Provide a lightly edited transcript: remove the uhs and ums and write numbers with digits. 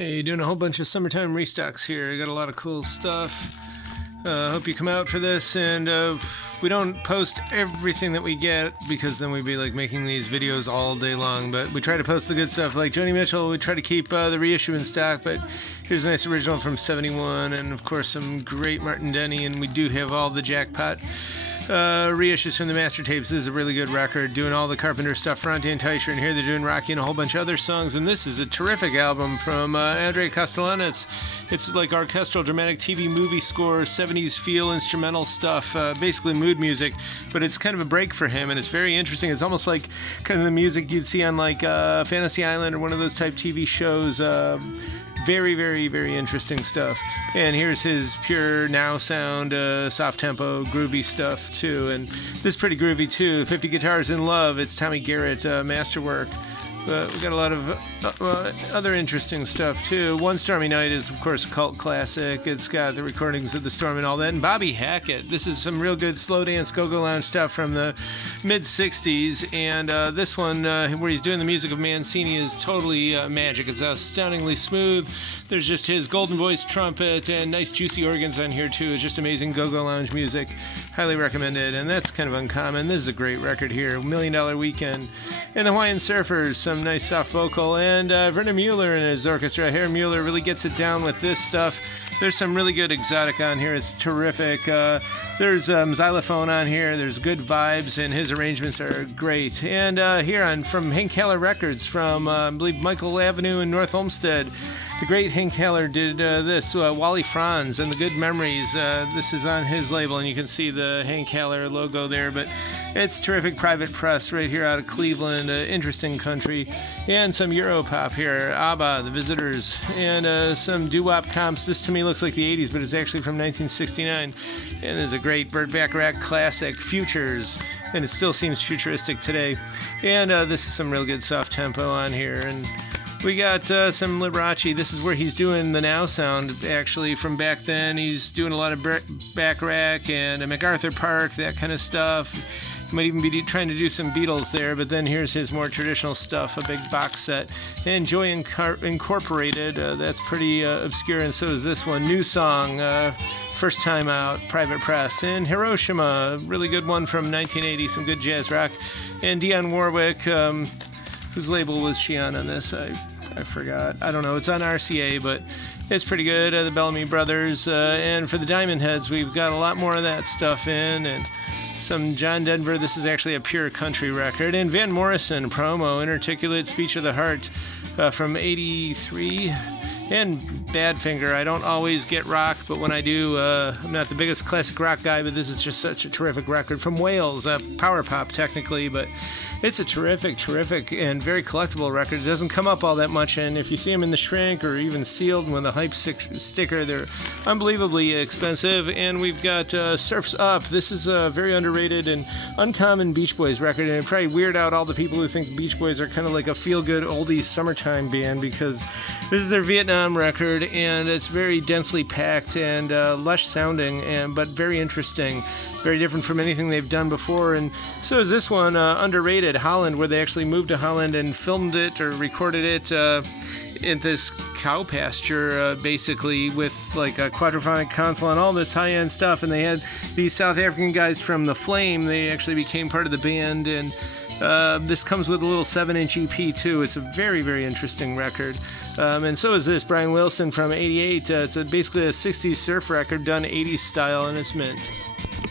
Hey, doing a whole bunch of summertime restocks here. I got a lot of cool stuff. Hope you come out for this, and we don't post everything that we get because then we'd be like making these videos all day long, but we try to post the good stuff like Joni Mitchell. We try to keep the reissue in stock, but here's a nice original from 71, and of course some great Martin Denny, and we do have all the Jackpot reissues from the master tapes. This is a really good record, doing all the Carpenter stuff, Ferrante and Teicher, and here they're doing Rocky and a whole bunch of other songs, and this is a terrific album from Castellan. It's like orchestral, dramatic TV movie score, 70s feel, instrumental stuff, basically mood music, but it's kind of a break for him, and it's very interesting. It's almost like kind of the music you'd see on like Fantasy Island or one of those type TV shows. Very, very, very interesting stuff. And here's his pure now sound, soft tempo, groovy stuff too. And this is pretty groovy too. 50 Guitars in Love. It's Tommy Garrett masterwork. We got a lot of other interesting stuff too. One Stormy Night is of course a cult classic. It's got the recordings of the storm and all that. And Bobby Hackett. This is some real good slow dance go-go lounge stuff from the mid 60s. And this one where he's doing the music of Mancini is totally magic. It's astoundingly smooth. There's just his golden voice trumpet and nice juicy organs on here too. It's just amazing go-go lounge music. Highly recommended. And that's kind of uncommon. This is a great record here. $1 Million Weekend. And the Hawaiian Surfers. Some nice soft vocal, and Werner Mueller and his orchestra. Herr Mueller really gets it down with this stuff. There's some really good exotic on here. It's terrific. There's xylophone on here. There's good vibes, and his arrangements are great. And here on from Hank Keller Records from I believe Michael Avenue in North Olmsted. The great Hank Keller did this, Wally Franz and the Good Memories. This is on his label, and you can see the Hank Keller logo there, but it's terrific private press right here out of Cleveland, interesting country, and some Europop here, Abba, The Visitors, and some doo-wop comps. This to me looks like the 80s, but it's actually from 1969, and there's a great Burt Bacharach classic, Futures, and it still seems futuristic today, and this is some real good soft tempo on here, and we got some Liberace. This is where he's doing the now sound, actually, from back then. He's doing a lot of Bacharach and MacArthur Park, that kind of stuff. He might even be trying to do some Beatles there, but then here's his more traditional stuff, a big box set. And Joy Incorporated, that's pretty obscure, and so is this one. New song, first time out, private press. And Hiroshima, really good one from 1980, some good jazz rock. And Dionne Warwick, whose label was she on this? I forgot. I don't know. It's on RCA, but it's pretty good. The Bellamy Brothers. And for the Diamond Heads, we've got a lot more of that stuff in. And some John Denver. This is actually a pure country record. And Van Morrison, Promo, Inarticulate Speech of the Heart from 83. And Badfinger. I don't always get rock, but when I do, I'm not the biggest classic rock guy, but this is just such a terrific record from Wales. Power pop, technically, but it's a terrific, and very collectible record. It doesn't come up all that much, and if you see them in the shrink or even sealed with a hype sticker, they're unbelievably expensive. And we've got Surf's Up. This is a very underrated and uncommon Beach Boys record, and it probably weird out all the people who think Beach Boys are kind of like a feel-good oldies summertime band, because this is their Vietnam record, and it's very densely packed and lush sounding, but very interesting. Very different from anything they've done before, and so is this one, underrated, Holland, where they actually moved to Holland and filmed it or recorded it in this cow pasture, basically, with like a quadraphonic console and all this high-end stuff, and they had these South African guys from The Flame. They actually became part of the band, and this comes with a little 7-inch EP too. It's a very, very interesting record. And so is this, Brian Wilson from 88. It's basically a 60s surf record done 80s style, and it's mint.